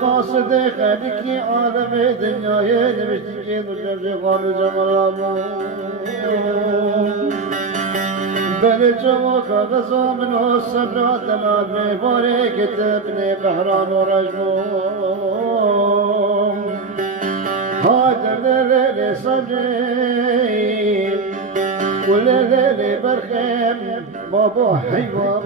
قاصد خليك عالم دنيا نمشي وجمال جمال بل جواك غزا من الصبر تناد بارك تبني بحران ورجوم هذا الليل صبري والليل برخم بابا حيوان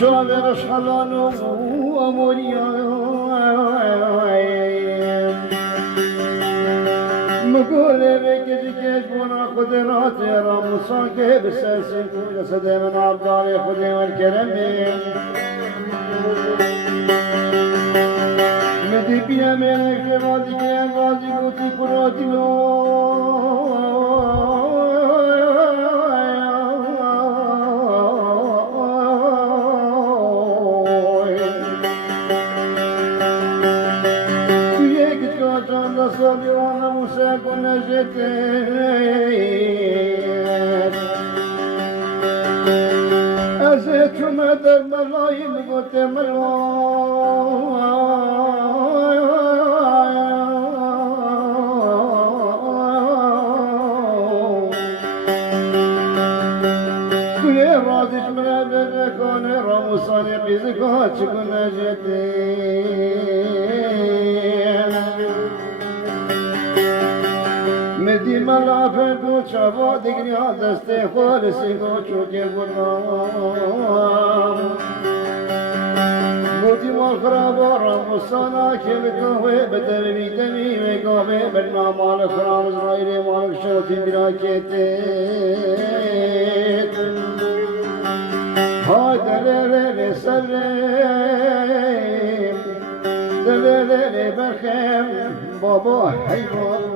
Çağlar şalanım amoriyayım Mugule ve gece geç buna kudrat yaram Sanki besersin kuyla sedemin abdali Kudem el keremim Medip yemeğine kevazi gel vazi kuti kuratino صبرنا موسى كنا جتين أزيت مدر ملايين قلت كل راضي من أبنك كون رموساني بزكاة كنا جتين مدی ملافه دو چوا دیگری ها دسته خالصی دو چوکه بودم بودی مخرابا رموسانا که بکاوه بدمی دمی مکاوه برنا مال خرام زرائیل مالک شوتی برا کتید ها دلیل سرم دلیل برخم بابا حیوان